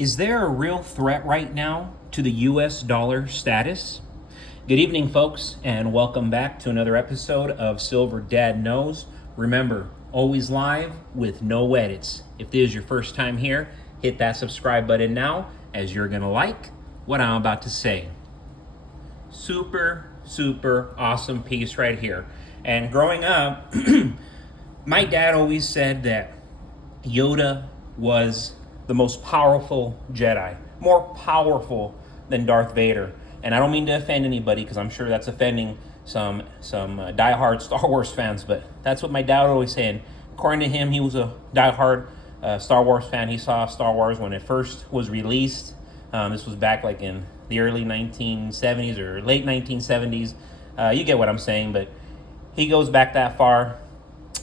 Is there a real threat right now to the US dollar status? Good evening, folks, and welcome back to another episode of Silver Dad Knows. Remember, always live with no edits. If this is your first time here, hit that subscribe button now, as you're gonna like what I'm about to say. Super awesome piece right here. And growing up, my dad always said that Yoda was the most powerful Jedi, more powerful than Darth Vader. And I don't mean to offend anybody, because I'm sure that's offending some diehard Star Wars fans, but that's what my dad would always say. And according to him, he was a diehard Star Wars fan. He saw Star Wars when it first was released. This was back like in the early 1970s or late 1970s. You get what I'm saying, but he goes back that far.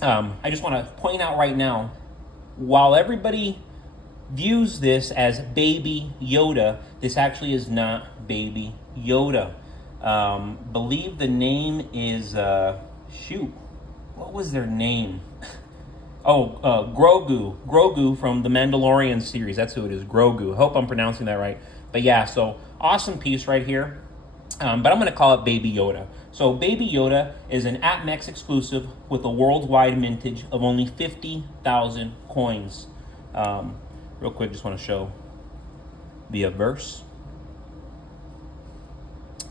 I just want to point out right now, while everybody views this as Baby Yoda, this actually is not Baby Yoda. Believe the name is, what was their name? Grogu. Grogu from the Mandalorian series. That's who it is, Grogu. I hope I'm pronouncing that right. But yeah, so awesome piece right here. But I'm going to call it Baby Yoda. So Baby Yoda is an AppMex exclusive with a worldwide mintage of only 50,000 coins. Real quick, just want to show the verse.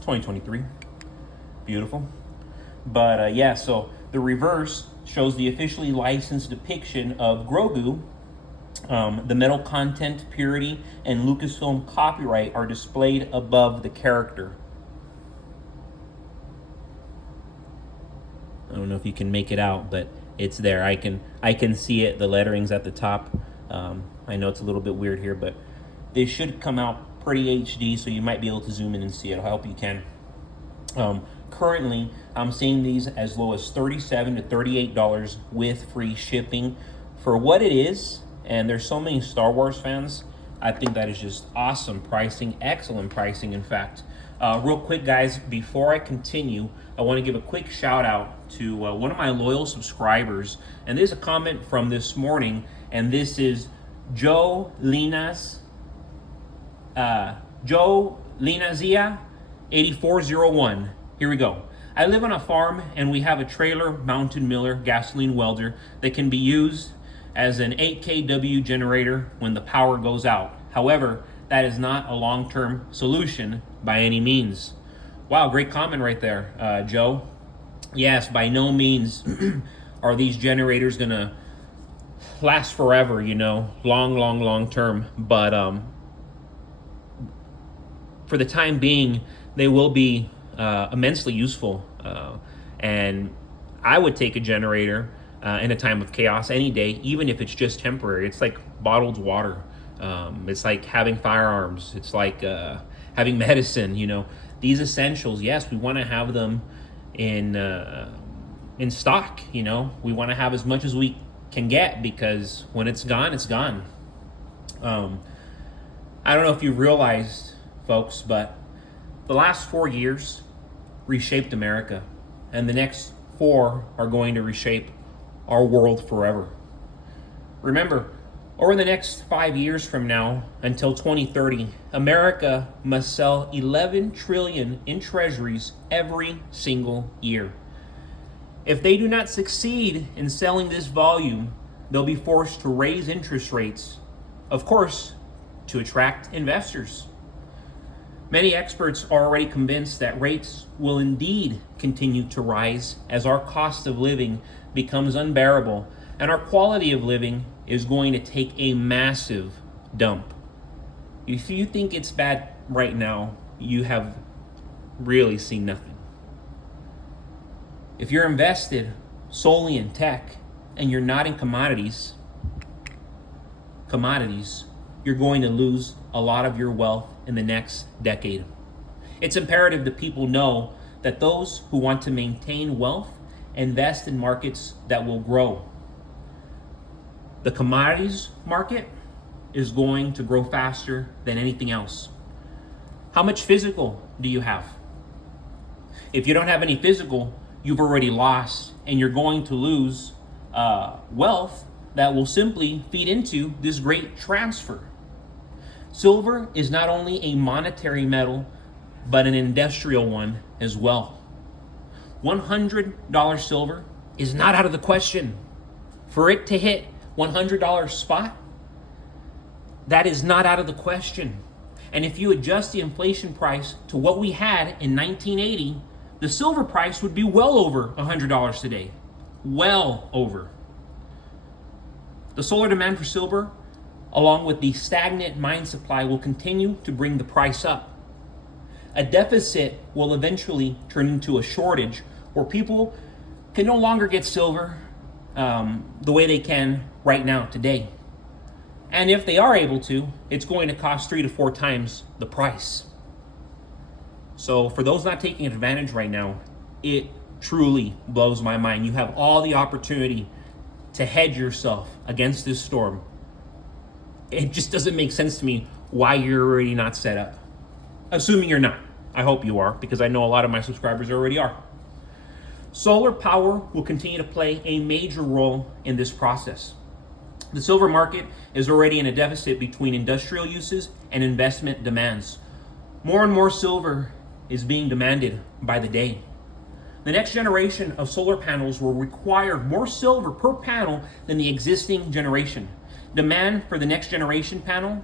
2023. Beautiful. But yeah, so the reverse shows the officially licensed depiction of Grogu. The metal content, purity, and Lucasfilm copyright are displayed above the character. I don't know if you can make it out, but it's there. I can see it. The lettering's at the top. I know it's a little bit weird here, but they should come out pretty HD, so you might be able to zoom in and see it. I hope you can. Currently, I'm seeing these as low as $37 to $38 with free shipping. For what it is, and there's so many Star Wars fans, I think that is just awesome pricing, excellent pricing, in fact. Real quick, guys, before I continue, I want to give a quick shout out to one of my loyal subscribers. And there's a comment from this morning, and this is Joe Linazia 8401. Here we go. I live on a farm, and we have a trailer mounted Miller gasoline welder that can be used as an 8 kW generator when the power goes out. However, that is not a long-term solution by any means. Wow, great comment right there, Joe. Yes, by no means are these generators gonna last forever, long term. But for the time being, they will be immensely useful. And I would take a generator in a time of chaos any day, even if it's just temporary. It's like bottled water. It's like having firearms. It's like having medicine. These essentials, yes, we want to have them in stock. We want to have as much as we can get, because when it's gone, it's gone. I don't know if you realized, folks, but the last 4 years reshaped America, and the next 4 are going to reshape our world forever. Remember, over the next 5 years from now until 2030, America must sell 11 trillion in treasuries every single year. If they do not succeed in selling this volume, they'll be forced to raise interest rates, of course, to attract investors. Many experts are already convinced that rates will indeed continue to rise as our cost of living becomes unbearable, and our quality of living is going to take a massive dump. If you think it's bad right now, you have really seen nothing. If you're invested solely in tech and you're not in commodities, you're going to lose a lot of your wealth in the next decade. It's imperative that people know that those who want to maintain wealth invest in markets that will grow. The commodities market is going to grow faster than anything else. How much physical do you have? If you don't have any physical, you've already lost, and you're going to lose wealth that will simply feed into this great transfer. Silver is not only a monetary metal, but an industrial one as well. $100 silver is not out of the question. For it to hit $100 spot, that is not out of the question. And if you adjust the inflation price to what we had in 1980, the silver price would be well over $100 today. Well over. The solar demand for silver, along with the stagnant mine supply, will continue to bring the price up. A deficit will eventually turn into a shortage where people can no longer get silver the way they can right now today. And if they are able to, it's going to cost 3 to 4 times the price. So for those not taking advantage right now, it truly blows my mind. You have all the opportunity to hedge yourself against this storm. It just doesn't make sense to me why you're already not set up. Assuming you're not. I hope you are, because I know a lot of my subscribers already are. Solar power will continue to play a major role in this process. The silver market is already in a deficit between industrial uses and investment demands. More and more silver is being demanded by the day. The next generation of solar panels will require more silver per panel than the existing generation. Demand for the next generation panel,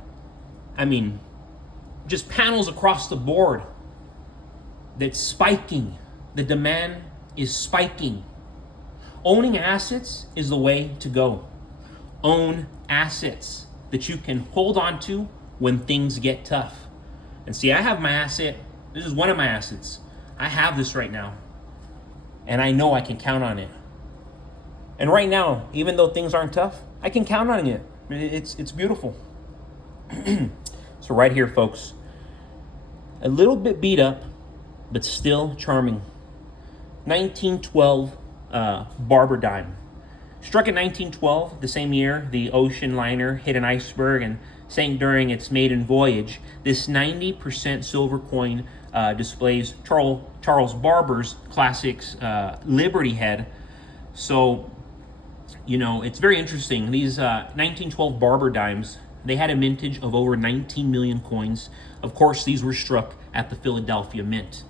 just panels across the board, that's spiking. The demand is spiking. Owning assets is the way to go. Own assets that you can hold on to when things get tough. And see, I have my asset. This is one of my assets. I have this right now. And I know I can count on it. And right now, even though things aren't tough, I can count on it. It's beautiful. So right here, folks, a little bit beat up, but still charming. 1912 Barber dime. Struck in 1912, the same year the ocean liner hit an iceberg and sank during its maiden voyage. This 90% silver coin displays Charles Barber's classics Liberty head. So, it's very interesting. These 1912 Barber dimes, they had a mintage of over 19 million coins. Of course, these were struck at the Philadelphia Mint.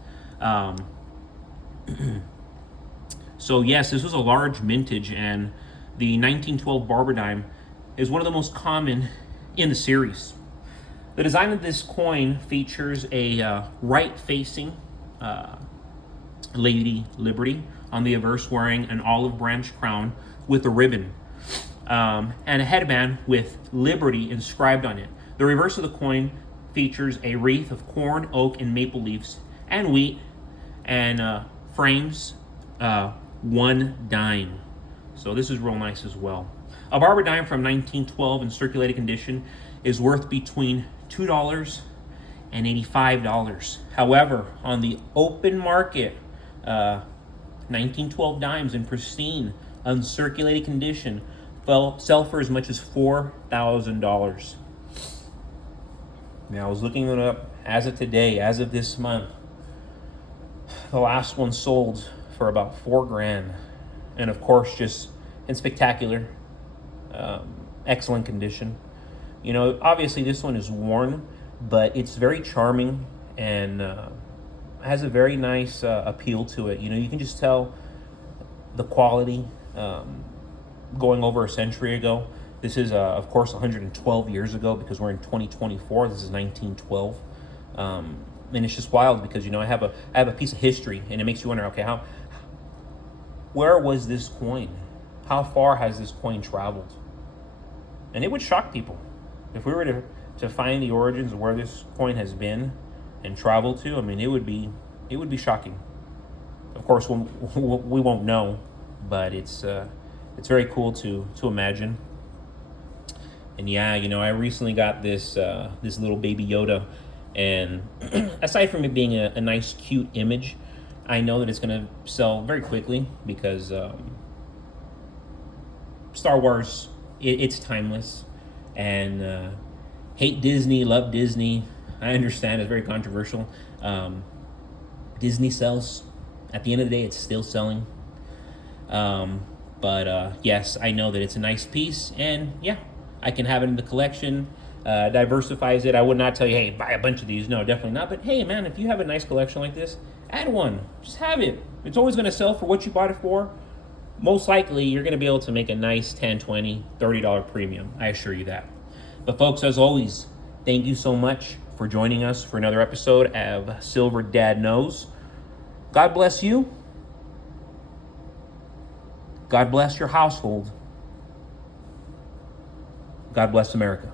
So yes, this was a large mintage, and the 1912 Barber dime is one of the most common in the series. The design of this coin features a right-facing Lady Liberty on the obverse, wearing an olive branch crown with a ribbon, and a headband with Liberty inscribed on it. The reverse of the coin features a wreath of corn, oak, and maple leaves and wheat, and frames 1 dime. So this is real nice as well. A Barber dime from 1912 in circulated condition is worth between $2 and $85. However, on the open market, 1912 dimes in pristine, uncirculated condition sell for as much as $4,000. Now, I was looking it up as of today, as of this month. The last one sold for about $4,000, and of course, just in spectacular, excellent condition. Obviously this one is worn, but it's very charming and has a very nice appeal to it. You can just tell the quality going over a century ago. This is, of course, 112 years ago, because we're in 2024. This is 1912. And it's just wild because, I have a piece of history, and it makes you wonder, okay, where was this coin? How far has this coin traveled? And it would shock people. If we were to find the origins of where this coin has been and traveled to, it would be shocking. Of course, we won't know, but it's very cool to imagine. And yeah, I recently got this little baby Yoda, and aside from it being a nice, cute image, I know that it's going to sell very quickly because Star Wars, it's timeless. And hate Disney, love Disney. I understand it's very controversial. Disney sells. At the end of the day, it's still selling. But yes, I know that it's a nice piece, and yeah, I can have it in the collection. diversifies it. I would not tell you, hey, buy a bunch of these. No, definitely not. But hey, man, if you have a nice collection like this, add one. Just have it. It's always going to sell for what you bought it for. Most likely, you're going to be able to make a nice $10, $20, $30 premium. I assure you that. But folks, as always, thank you so much for joining us for another episode of Silver Dad Knows. God bless you. God bless your household. God bless America.